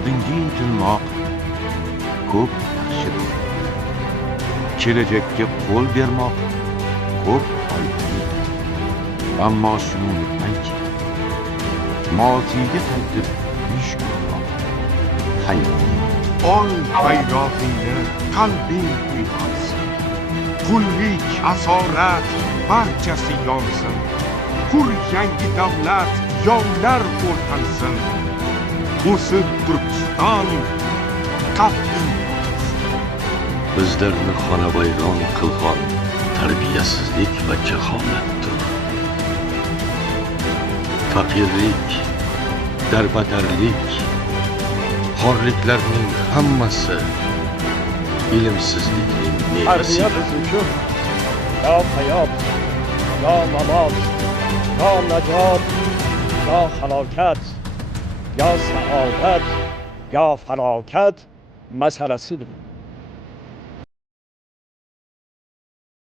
oldinga intilmoq ko'p yaxshidir. Kelajakka qo'l bermoq ko'p foydali. Ammo shuni unutmangki, moziyga qaytib ish ko'rmoq xayrli. Ol hayrotingni qalbing uyg'onsin. Qullik, asorat barchasi yonsin. Qur yangi davlat, yovlar o'rtansin. O'sib Turkiston qat'iy Bizlarni xonavayron qilgan tarbiyasizlik va jaholatdir. Faqirlik, darbadarlik, xorliklarning hammasi ilmsizlikning mevasi. Tarbiya biz uchun yo hayot, yo mamot, yo najot, yo halokat, yo saodat, yo falokat masalasidir.